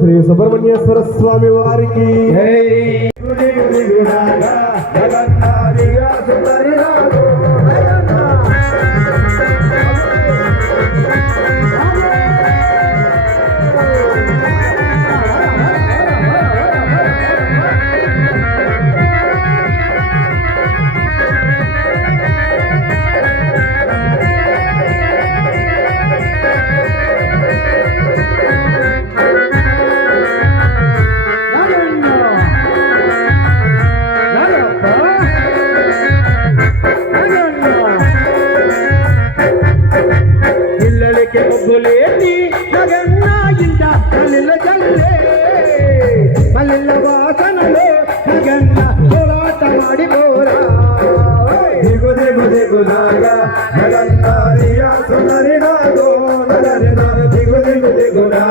శ్రీ సుబ్రహ్మణ్యేశ్వర స్వామి వారికి.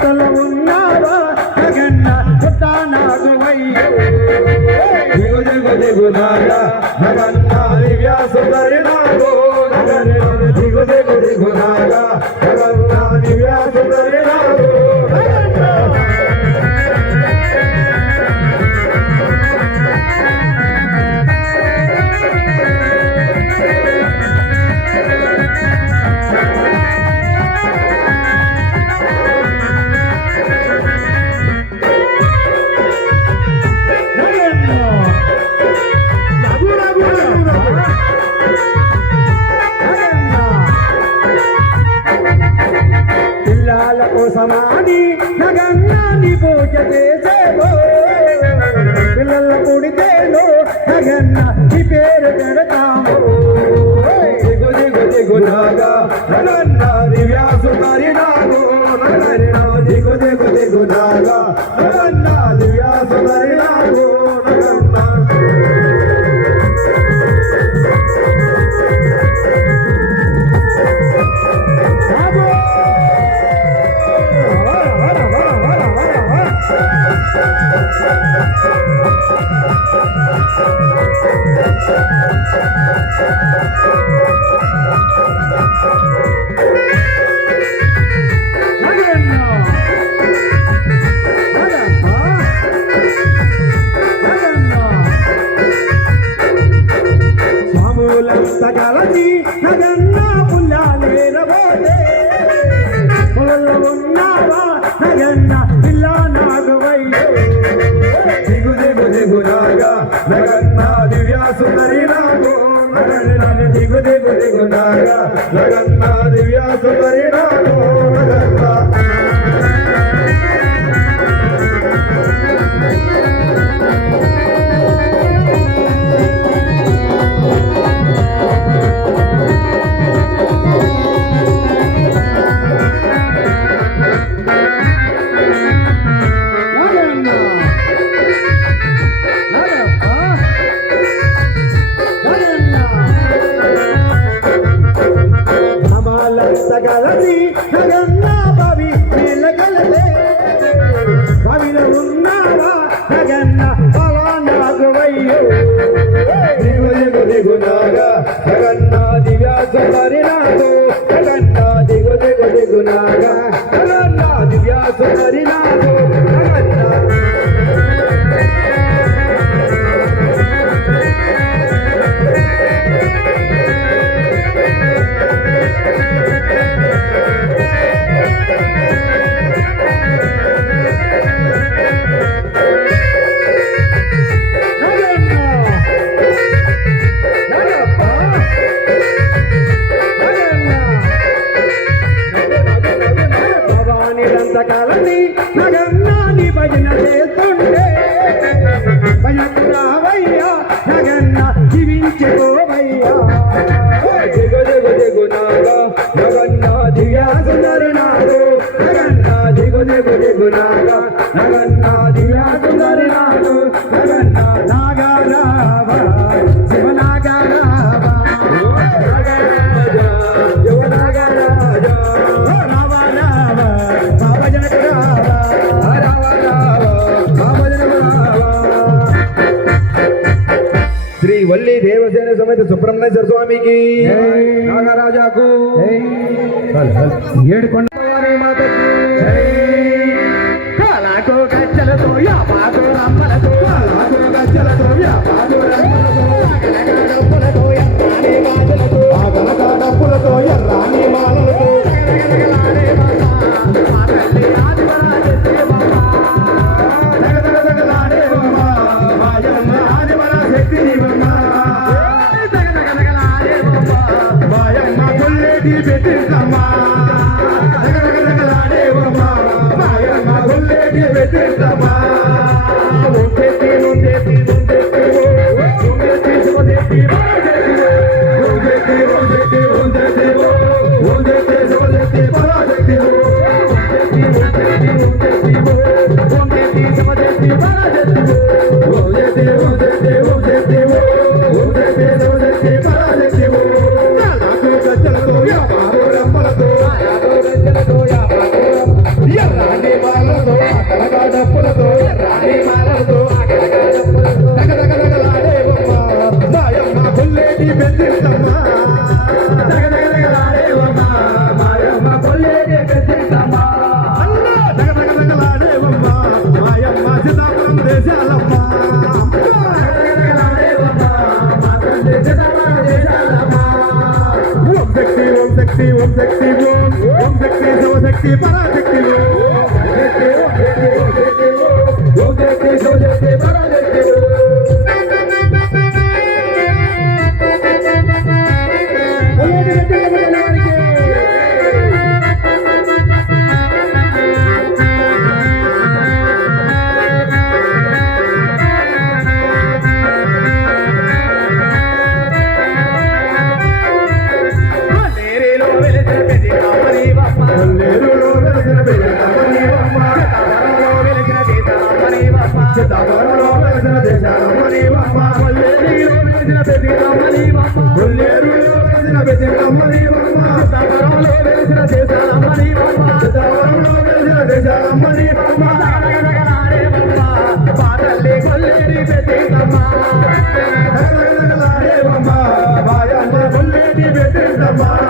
చుట్టలు ఉన్నావా జగన్న చుట్ట నాగువయ్య దిగు దిగు దిగు నాయ జగన్న దివ్యా కోసమాని నగన్నాన్ని పూజ చేసేవో పిల్లల పుడితేనో నగన్న ఈ పేరు పెడతాము. దిగు దిగు దిగు నాగా నగన్న దివ్యాసు నరినాగో నగన్న దిగు దిగు దిగు Naga. Thank you. Jagannath Vyasa పరిణామో I'm not. Shri Valli Devasena సమేత సుబ్రహ్మణ్యేశ్వర స్వామికి. నాగరాజాకు. ఏడుకొండ. మాతకి certeza. Bye.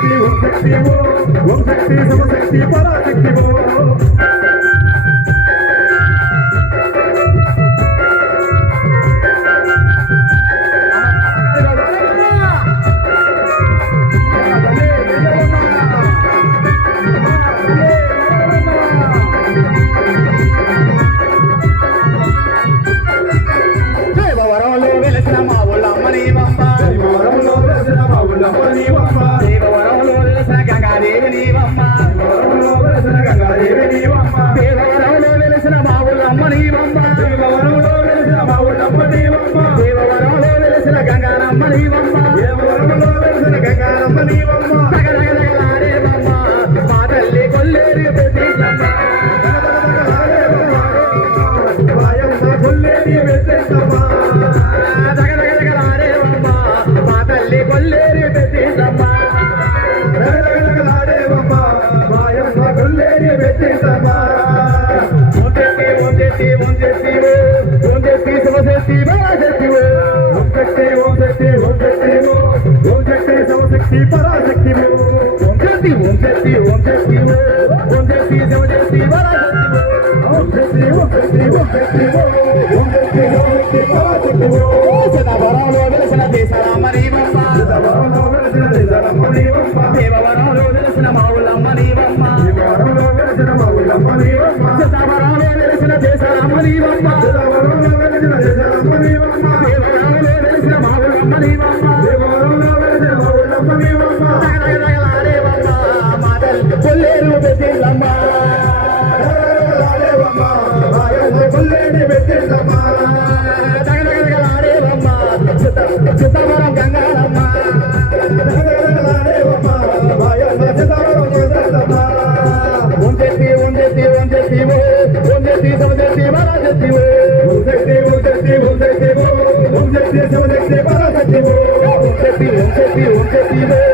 சக்தி ஓம் சக்தி ஓம் சக்தி சமசக்தி பராசக்தி ஓம் Arriba. Para Si usted vive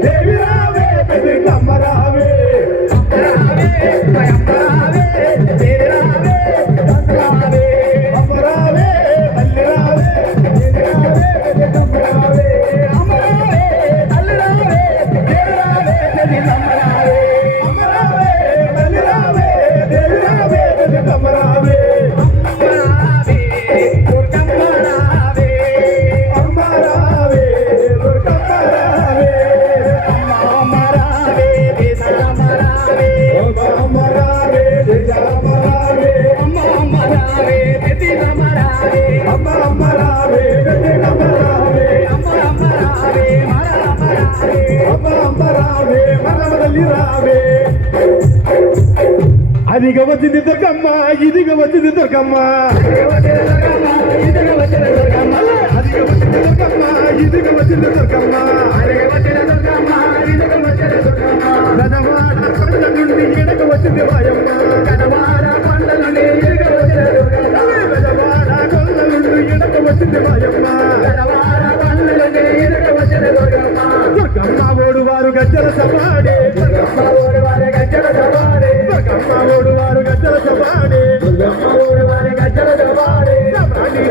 Devi Rame, Devi Namara. రావే మనమదల్లి రావే. అదిగ వచ్చింది దుర్గమ్మ. ఇదిగ వచ్చింది దుర్గమ్మ. వచ్చింది దుర్గమ్మ వచ్చింది దుర్గమ్మ బకమ్మ ఓడువారు గజ్జల సమాడే బకమ్మ ఓడువారు గజ్జల సమాడే బకమ్మ ఓడువారు గజ్జల సమాడే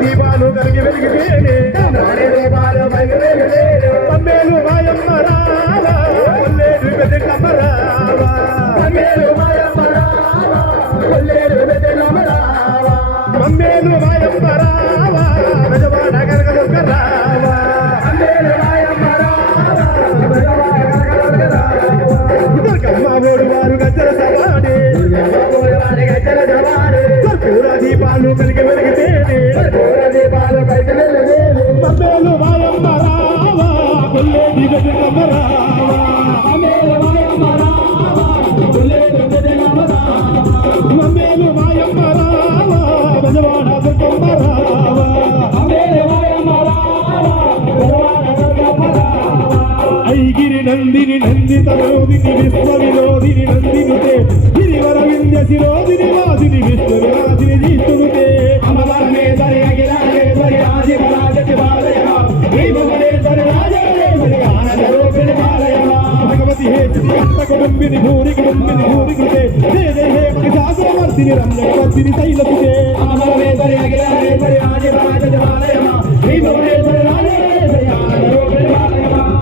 దీపాలు కలిగి వెలిగితేనే. దీపాలు కలిగి నందిని నందిత వినోదిని విశ్వ వినోదిని నందినుతే గిరివర వింధ్య శిరోదిని వాసిని విష్ణు విలాసిని జీస్తునుతే అమరమేశ్వరి అఖిలాండేశ్వరి ఆదిపరాజతి బాలయమ శ్రీభువనేశ్వరి రాజేశ్వరి ఆనంద రూపిణి బాలయమ భగవతి హే శ్రీ అష్ట కుటుంబిని భూరి కుటుంబిని భూరి కృతే జయ జయ హే మహిషాసురమర్దిని రమ్యవర్తిని శైలసుతే అమరమేశ్వరి అఖిలాండేశ్వరి ఆదిపరాజతి బాలయమ శ్రీభువనేశ్వరి రాజేశ్వరి ఆనంద రూపిణి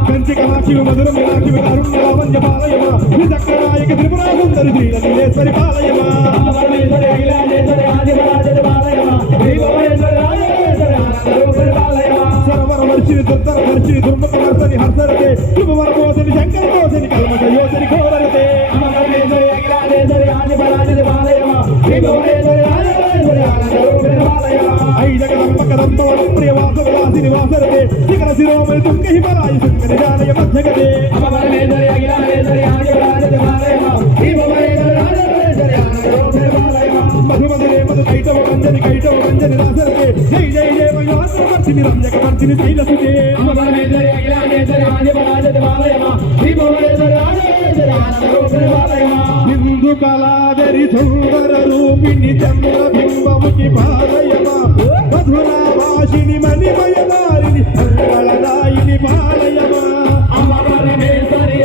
బాలయమ కంచి కామాక్షి మధుర మీనాక్షి కారుణ్య లావణ్య పాలయమ విచక్రనాయక త్రిపుర సుందరి శ్రీలలితేశ్వరి పాలయమ? అమరమేశ్వరి అఖిలాండేశ్వరి ఆదిపరాజతి బాలయమ శ్రీభువనేశ్వరి రాజేశ్వరి ఆనంద రూపిణి బాలయమ సరవర వర్షిని దుర్ధర వర్షిని దుర్ముఖ వర్షని హర్షరతే శుభవర మోసని శంకర మోసని కల్మష యోసని ఘోరరతే అమరమేశ్వరి అఖిలాండేశ్వరి ఆదిపరాజతి బాలయమ శ్రీభువనేశ్వరి రాజేశ్వరి ఆనంద రూపిణి బాలయమ ఐజగదంబ కదంబ వరం ప్రియవాస విలాసిని వాసరతే శిఖర శిరోమణి తుంగ హిమరాయి సుందరి జానయ మధ్యగతే మధుమధురే మధు కైటవ కైటవ జై జై జయ కళాదరి సుందర రూపిణి చంద్ర బింబముకి పాదయమా. మధురా భాషిని మణిమయదారిని మంగళదాయిని పాలయమ? అమరమేశ్వరి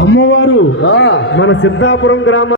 అమ్మవారు మన సిద్ధాపురం గ్రామ